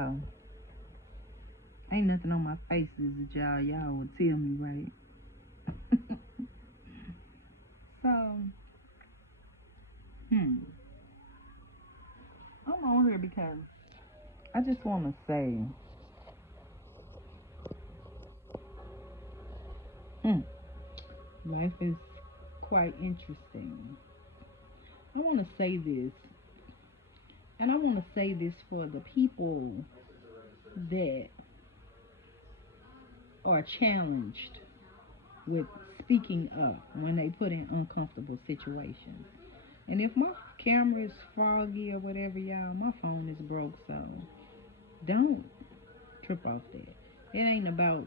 so ain't nothing on my faces that y'all would tell me, right? So, I'm on here because I just want to say, life is quite interesting. I want to say this, and I want to say this for the people that are challenged with speaking up when they put in uncomfortable situations. And if my camera is foggy or whatever, y'all, my phone is broke, so don't trip off that. It ain't about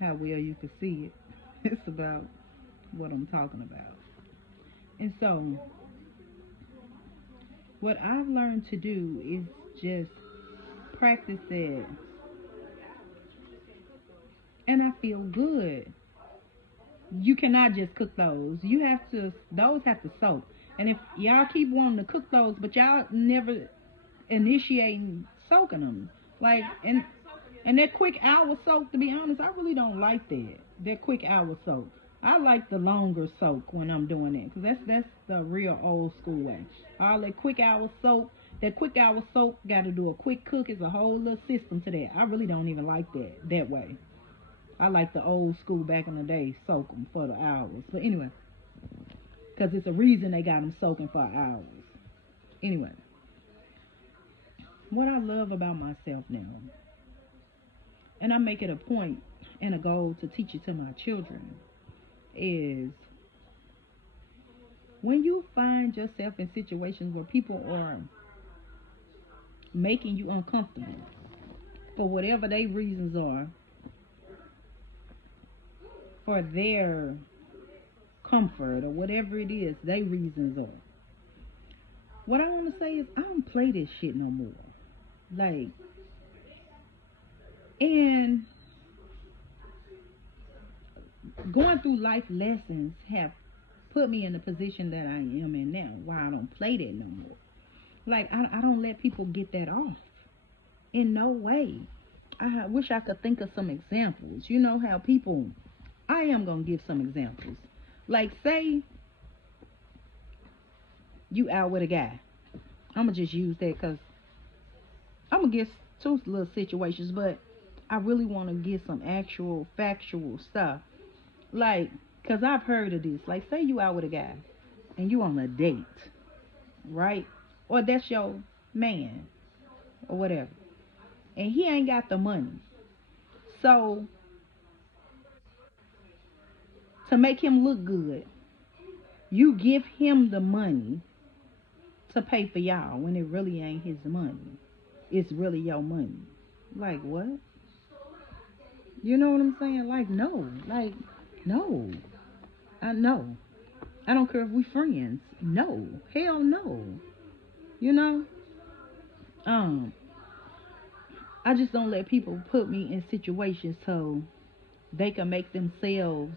how well you can see it. It's about what I'm talking about. And so, what I've learned to do is just practice it. And I feel good. You cannot just cook those. Those have to soak. And if y'all keep wanting to cook those, but y'all never initiating soaking them, like, and that quick hour soak, to be honest, I really don't like that quick hour soak. I like the longer soak when I'm doing it, because that's the real old school way. All that quick hour soak, got to do a quick cook. Is a whole little system to that. I really don't even like that way. I like the old school back in the day, soak them for the hours. But anyway, because it's a reason they got them soaking for hours. Anyway, what I love about myself now, and I make it a point and a goal to teach it to my children, is when you find yourself in situations where people are making you uncomfortable for whatever their reasons are, for their comfort or whatever it is their reasons are, what I want to say is I don't play this shit no more. Like, and going through life lessons have put me in the position that I am in now, why I don't play that no more. Like, I don't let people get that off. In no way. I wish I could think of some examples. You know how people, I am going to give some examples. Like, say you out with a guy. I'm going to just use that because I'm going to give two little situations, but I really want to get some actual factual stuff. Like, because I've heard of this. Like, say you out with a guy and you on a date, right? Or that's your man or whatever. And he ain't got the money. So, to make him look good, you give him the money to pay for y'all when it really ain't his money. It's really your money. Like, what? You know what I'm saying? Like, no. Like, no. I know. I don't care if we friends. No. Hell no. You know? I just don't let people put me in situations so they can make themselves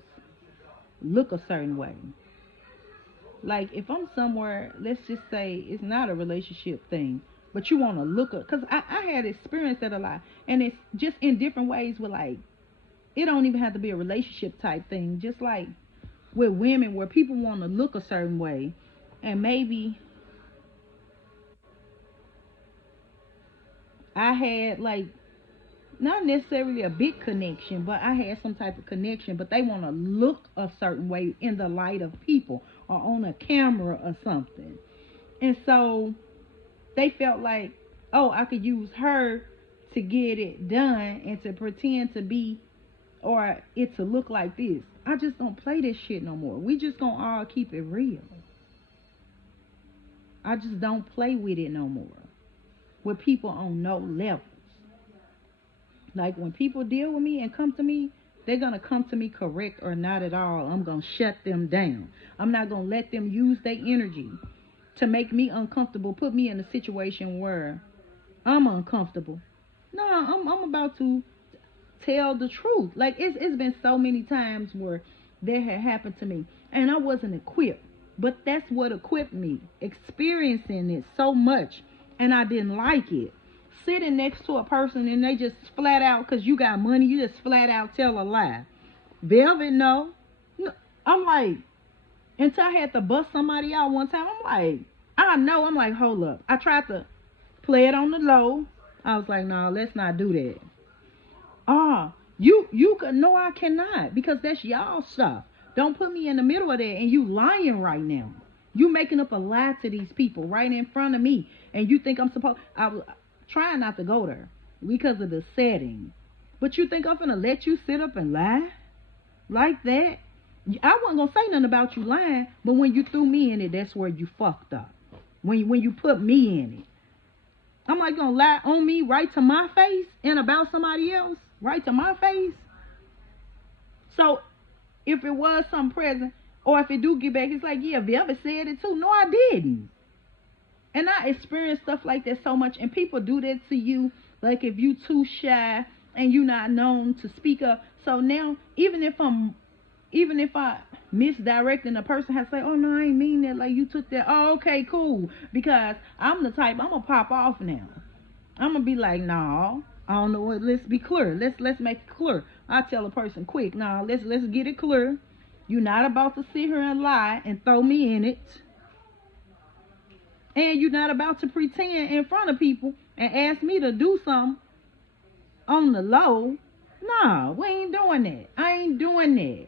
look a certain way. Like, if I'm somewhere, let's just say it's not a relationship thing, but you want to look up, because I had experienced that a lot, and it's just in different ways with, like, it don't even have to be a relationship type thing, just like with women where people want to look a certain way, and maybe I had, like, not necessarily a big connection, but I had some type of connection, but they want to look a certain way in the light of people or on a camera or something. And so they felt like, oh, I could use her to get it done and to pretend to be, or it to look like this. I just don't play this shit no more. We just gonna all keep it real. I just don't play with it no more. With people on no levels. Like, when people deal with me and come to me, they're going to come to me correct or not at all. I'm going to shut them down. I'm not going to let them use their energy to make me uncomfortable, put me in a situation where I'm uncomfortable. No, I'm about to tell the truth. Like, it's been so many times where that had happened to me and I wasn't equipped. But that's what equipped me, experiencing it so much and I didn't like it. Sitting next to a person and they just flat out, because you got money, you just flat out tell a lie. Velvet, no. I'm like, until I had to bust somebody out one time, I'm like, I know, I'm like, hold up. I tried to play it on the low. I was like, no, let's not do that. You could, no, I cannot, because that's y'all stuff. Don't put me in the middle of that, and you lying right now. You making up a lie to these people right in front of me, and you think I'm supposed, I was trying not to go there because of the setting. But you think I'm gonna let you sit up and lie like that? I wasn't gonna say nothing about you lying, but when you threw me in it, that's where you fucked up. When you put me in it, I'm like gonna lie on me right to my face and about somebody else right to my face. So if it was some present, or if it do get back, it's like, yeah, Velvet said it too. No, I didn't. And I experienced stuff like that so much, and people do that to you, like if you too shy and you not known to speak up. So now, even if I misdirecting a person, has to say, oh no, I ain't mean that, like you took that. Oh, okay, cool. Because I'm the type, I'm gonna pop off now. I'm gonna be like, no, I don't know what. Let's be clear. Let's make it clear. I tell a person quick, no, let's get it clear. You're not about to sit here and lie and throw me in it, and you're not about to pretend in front of people and ask me to do something on the low. No, we ain't doing that. I ain't doing that.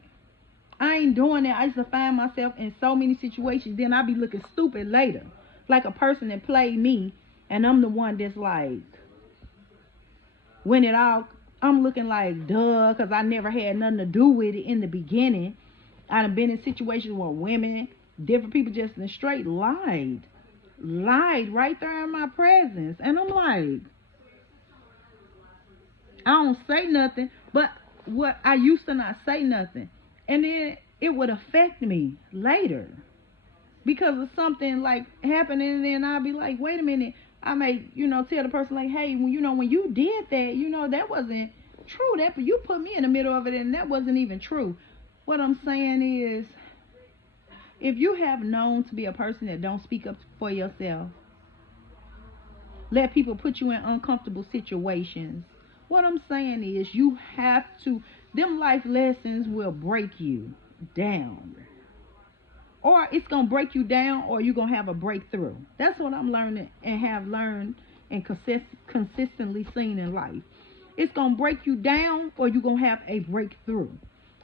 I ain't doing that. I used to find myself in so many situations. Then I be looking stupid later, like a person that played me, and I'm the one that's like, when it all, I'm looking like duh, because I never had nothing to do with it in the beginning. I've been in situations where women, different people just straight lied right there in my presence, and I'm like, I don't say nothing, but what I used to not say nothing, and then it would affect me later because of something like happening, and then I'll be like, wait a minute. I may, tell the person like, hey, when you did that, that wasn't true. That, you put me in the middle of it, and that wasn't even true. What I'm saying is, if you have known to be a person that don't speak up for yourself, let people put you in uncomfortable situations. What I'm saying is, you have to, them life lessons will break you down. Or it's going to break you down, or you're going to have a breakthrough. That's what I'm learning and have learned and consistently seen in life. It's going to break you down, or you're going to have a breakthrough.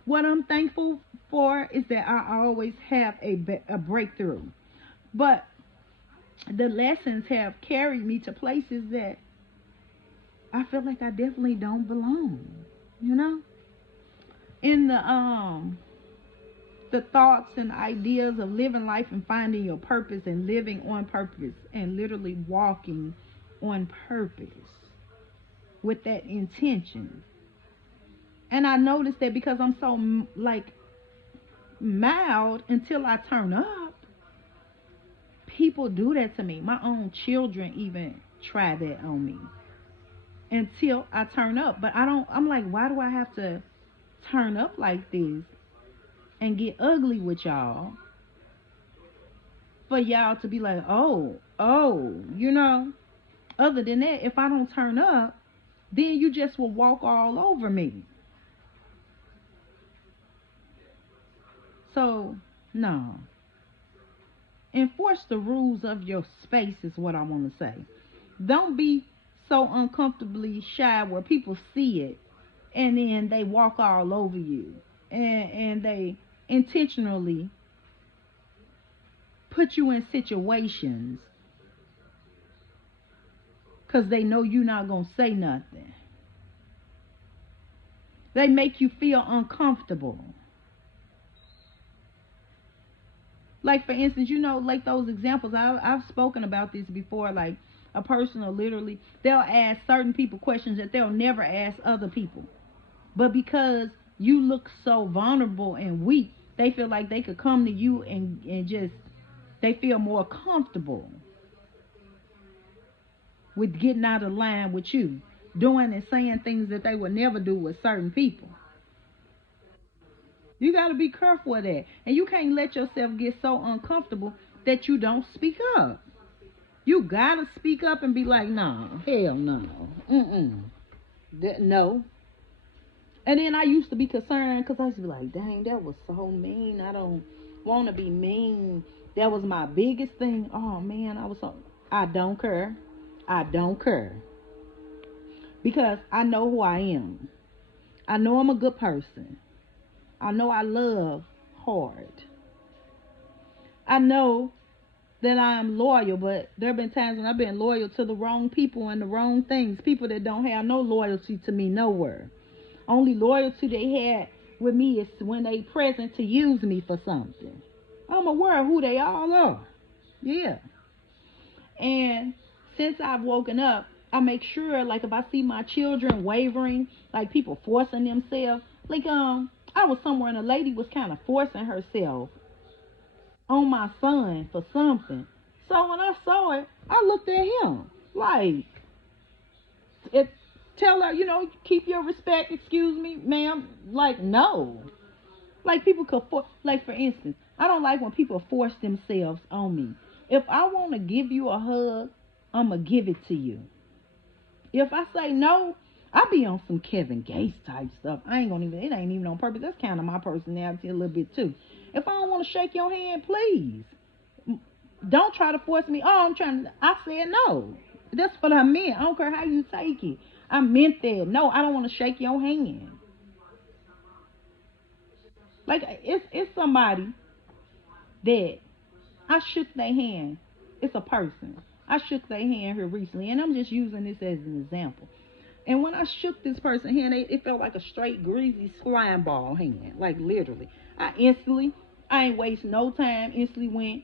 What I'm thankful for is that I always have a breakthrough. But the lessons have carried me to places that I feel like I definitely don't belong. In the thoughts and ideas of living life and finding your purpose and living on purpose and literally walking on purpose with that intention. And I noticed that because I'm so mild until I turn up, people do that to me. My own children even try that on me until I turn up. But I'm like, why do I have to turn up like this and get ugly with y'all for y'all to be like, oh, other than that, if I don't turn up, then you just will walk all over me. So, no. Enforce the rules of your space is what I want to say. Don't be so uncomfortably shy where people see it and then they walk all over you and they intentionally put you in situations because they know you're not going to say nothing. They make you feel uncomfortable. Like, for instance, like those examples, I've spoken about this before, like a person will literally, they'll ask certain people questions that they'll never ask other people. But because you look so vulnerable and weak, they feel like they could come to you and just, they feel more comfortable with getting out of line with you, doing and saying things that they would never do with certain people. You got to be careful of that. And you can't let yourself get so uncomfortable that you don't speak up. You gotta speak up and be like, no, hell no. No. And then I used to be concerned because I used to be like, dang, that was so mean. I don't want to be mean. That was my biggest thing. Oh, man, I don't care. I don't care. Because I know who I am. I know I'm a good person. I know I love hard. I know that I'm loyal, but there have been times when I've been loyal to the wrong people and the wrong things. People that don't have no loyalty to me nowhere. Only loyalty they had with me is when they present to use me for something. I'm aware of who they all are. Yeah. And since I've woken up, I make sure, like, if I see my children wavering, like people forcing themselves, like, I was somewhere and a lady was kind of forcing herself on my son for something. So when I saw it, I looked at him like, it, tell her, keep your respect, excuse me, ma'am. Like, no. Like, people could, like, for instance, I don't like when people force themselves on me. If I want to give you a hug, I'm going to give it to you. If I say no, I be on some Kevin Gates type stuff. It ain't even on purpose. That's kind of my personality a little bit too. If I don't want to shake your hand, please don't try to force me. Oh, I said no. That's what I meant. I don't care how you take it. I meant that. No, I don't want to shake your hand. Like, it's somebody that I shook their hand. It's a person. I shook their hand here recently, and I'm just using this as an example. And when I shook this person's hand, it felt like a straight greasy slime ball hand. Like, literally. I ain't waste no time, instantly went,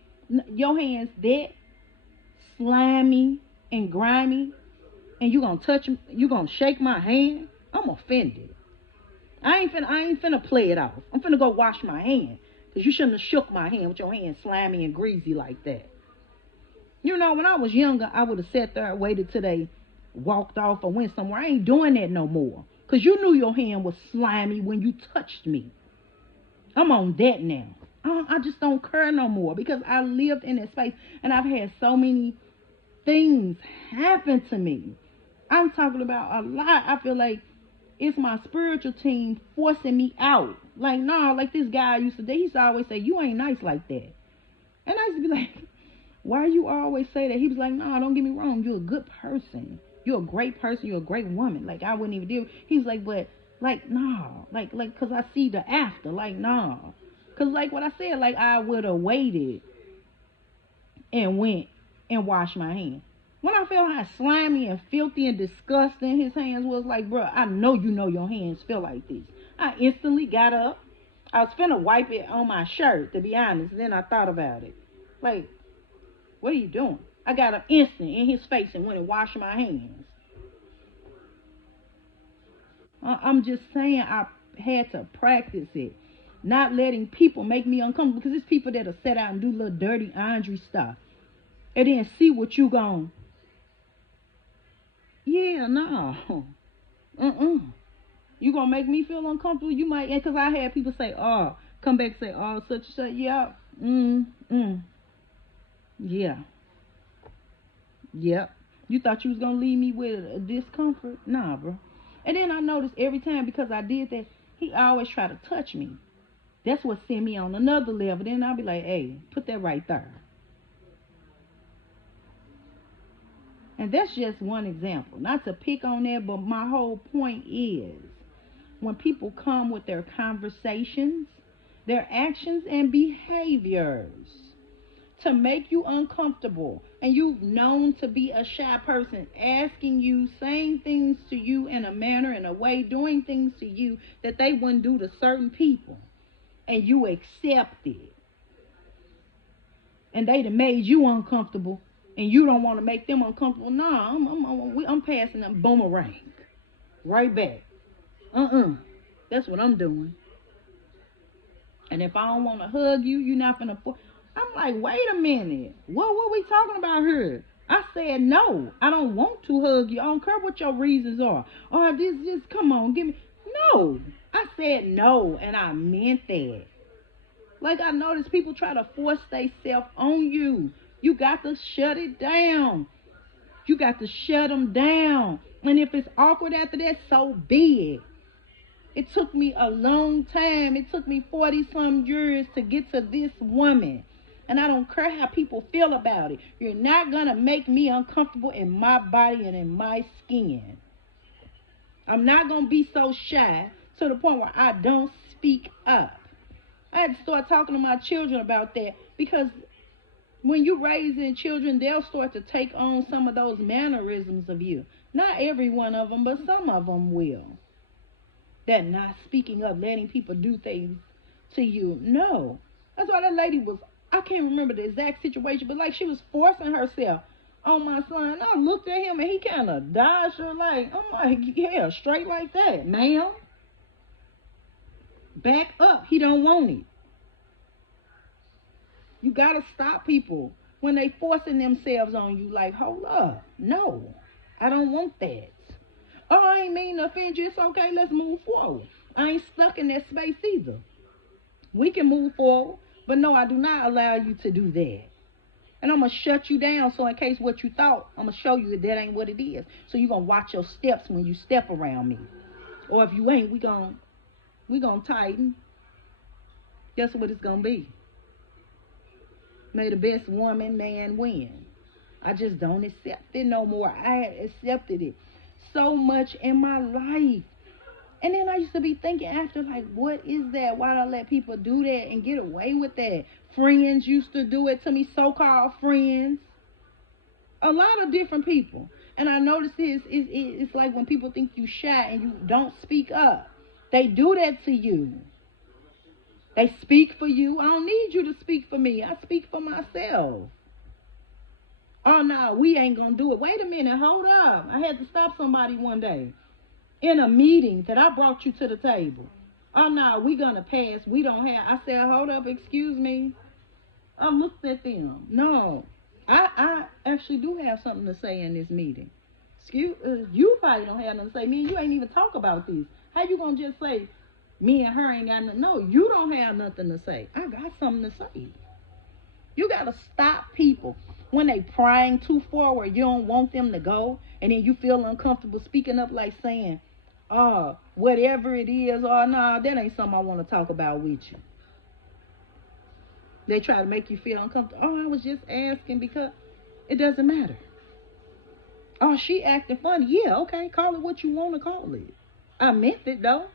your hand's that slimy and grimy, and you gonna touch me, you gonna shake my hand? I'm offended. I ain't finna play it off. I'm finna go wash my hand. Because you shouldn't have shook my hand with your hand slimy and greasy like that. When I was younger, I would have sat there and waited till they walked off or went somewhere. I ain't doing that no more. Because you knew your hand was slimy when you touched me. I'm on that now. I just don't care no more because I lived in that space and I've had so many things happen to me. I'm talking about a lot. I feel like it's my spiritual team forcing me out. Like, nah, like this guy he used to always say, you ain't nice like that. And I used to be like, why you always say that? He was like, nah, don't get me wrong. You're a good person. You're a great person. You're a great woman. Like, I wouldn't even deal. He was like, but, like, nah. Like, because I see the after. Like, nah. Because, like what I said, like, I would have waited and went and washed my hands. When I felt how slimy and filthy and disgusting his hands was, like, bro, I know your hands feel like this. I instantly got up. I was finna wipe it on my shirt, to be honest. Then I thought about it. Like, what are you doing? I got up instant in his face and went and washed my hands. I'm just saying I had to practice it. Not letting people make me uncomfortable. Because it's people that'll sit out and do little dirty Andre stuff. And then see what you gon'. Yeah, no. You gonna make me feel uncomfortable? You might, because I had people say, oh, come back and say, oh, such and such. Yeah. Yeah. Yep. You thought you was gonna leave me with a discomfort? Nah, bro. And then I noticed every time because I did that, he always try to touch me. That's what sent me on another level. Then I'll be like, hey, put that right there. And that's just one example. Not to pick on that, but my whole point is when people come with their conversations, their actions and behaviors to make you uncomfortable, and you've known to be a shy person, asking you, saying things to you in a manner, in a way, doing things to you that they wouldn't do to certain people, and you accept it, and they done made you uncomfortable, and you don't want to make them uncomfortable. Nah, I'm passing them boomerang right back. That's what I'm doing. And if I don't want to hug you, you're not gonna. I'm like, wait a minute. What we talking about here? I said no. I don't want to hug you. I don't care what your reasons are. Or this, come on, give me. No. I said no, and I meant that. Like, I noticed people try to force themselves on you. You got to shut it down. You got to shut them down. And if it's awkward after that, so be it. It took me a long time. It took me 40 some years to get to this woman. And I don't care how people feel about it. You're not going to make me uncomfortable in my body and in my skin. I'm not going to be so shy to the point where I don't speak up. I had to start talking to my children about that, because when you raising children, they'll start to take on some of those mannerisms of you. Not every one of them, but some of them will. That not speaking up, letting people do things to you. No. That's why that lady was, I can't remember the exact situation, but like she was forcing herself on my son. I looked at him and he kind of dodged her like, I'm like, yeah, straight like that, ma'am. Back up. He don't want it. You got to stop people when they forcing themselves on you like, hold up. No, I don't want that. Oh, I ain't mean to offend you. It's okay. Let's move forward. I ain't stuck in that space either. We can move forward. But no, I do not allow you to do that. And I'm going to shut you down, so in case what you thought, I'm going to show you that ain't what it is. So you're going to watch your steps when you step around me. Or if you ain't, we gonna tighten. Guess what it's going to be? May the best woman, man win. I just don't accept it no more. I had accepted it so much in my life. And then I used to be thinking after, like, what is that? Why do I let people do that and get away with that? Friends used to do it to me, so-called friends. A lot of different people. And I noticed it's like when people think you shy and you don't speak up. They do that to you. They speak for you. I don't need you to speak for me. I speak for myself. Oh, no, we ain't going to do it. Wait a minute. Hold up. I had to stop somebody one day in a meeting that I brought you to the table. Oh, no, we going to pass. We don't have. I said, hold up. Excuse me. I looked at them. No, I actually do have something to say in this meeting. You probably don't have nothing to say. Me and you ain't even talk about this. How you going to just say, me and her ain't got nothing? No, you don't have nothing to say. I got something to say. You got to stop people when they prying too forward. You don't want them to go, and then you feel uncomfortable speaking up, like saying, oh, whatever it is, oh, no, that ain't something I want to talk about with you. They try to make you feel uncomfortable. Oh, I was just asking because it doesn't matter. Oh, she acting funny. Yeah, okay, call it what you want to call it. I meant it, though.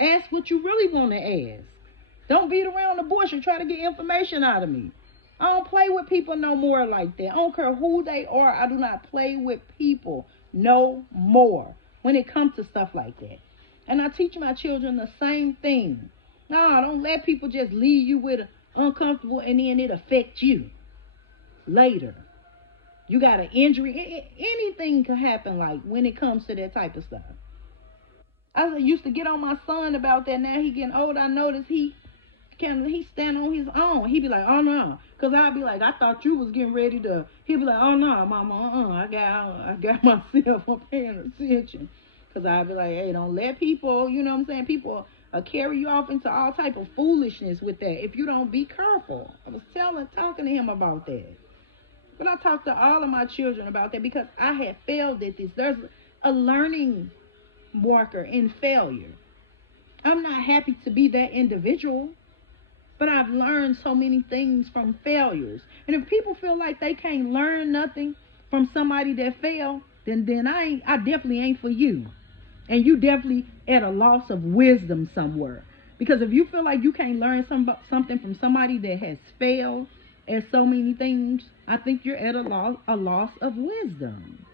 Ask what you really want to ask. Don't beat around the bush and try to get information out of me. I don't play with people no more like that. I don't care who they are. I do not play with people no more when it comes to stuff like that. And I teach my children the same thing. No, don't let people just leave you with uncomfortable and then it affects you later. You got an injury. Anything could happen like when it comes to that type of stuff. I used to get on my son about that. Now he getting old. I notice he stand on his own. He be like, oh no, cause I'll be like, I thought you was getting ready to. He be like, oh no, mama, I got myself. I'm paying attention. Cause I'll be like, hey, don't let people, you know what I'm saying? People carry you off into all type of foolishness with that if you don't be careful. I was talking to him about that. But I talked to all of my children about that because I had failed at this. There's a learning marker in failure. I'm not happy to be that individual, but I've learned so many things from failures. And if people feel like they can't learn nothing from somebody that failed, then I definitely ain't for you. And you definitely at a loss of wisdom somewhere. Because if you feel like you can't learn something from somebody that has failed at so many things, I think you're at a loss of wisdom.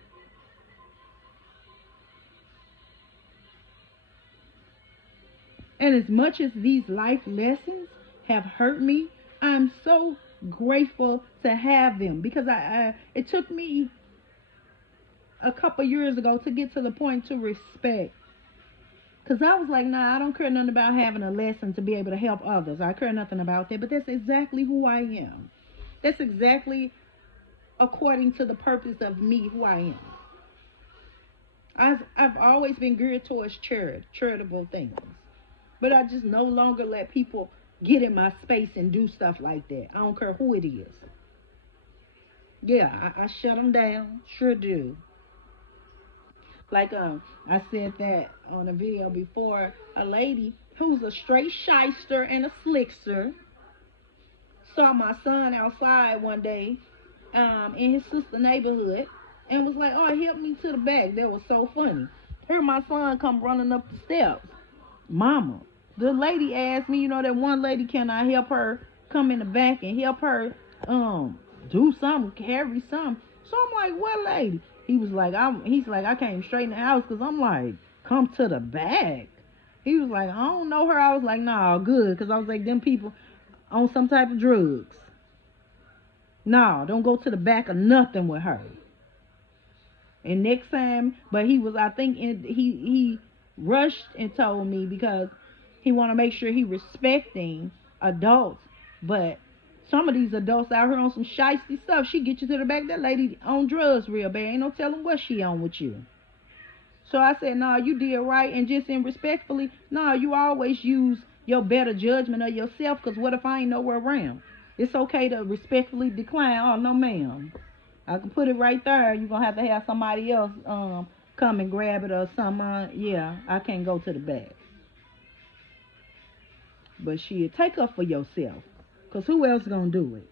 And as much as these life lessons have hurt me, I'm so grateful to have them, because it took me a couple years ago to get to the point to respect. Because I was like, nah, I don't care nothing about having a lesson to be able to help others. I care nothing about that. But that's exactly who I am. That's exactly according to the purpose of me, who I am. I've always been geared towards charitable things. But I just no longer let people get in my space and do stuff like that. I don't care who it is. Yeah, I shut them down. Sure do. Like I said that on a video before. A lady who's a straight shyster and a slickster saw my son outside one day in his sister neighborhood and was like, oh, help me to the back. That was so funny. Heard my son come running up the steps. Mama, the lady asked me, that one lady, can I help her come in the back and help her do something, carry something. So I'm like, what lady? He's like, I came straight in the house because I'm like, come to the back. He was like, I don't know her. I was like, nah, good. Because I was like, them people on some type of drugs. No, don't go to the back of nothing with her. And next time, but I think he rushed and told me because he want to make sure he respecting adults. But some of these adults out here on some shiesty stuff, she get you to the back. That lady on drugs real bad. Ain't no telling what she on with you. So I said, no, you did right. And just in respectfully, no, you always use your better judgment of yourself. Because what if I ain't nowhere around? It's okay to respectfully decline. Oh, no, ma'am. I can put it right there. You're going to have somebody else come and grab it or something. Yeah, I can't go to the back. But take up for yourself. Because who else going to do it?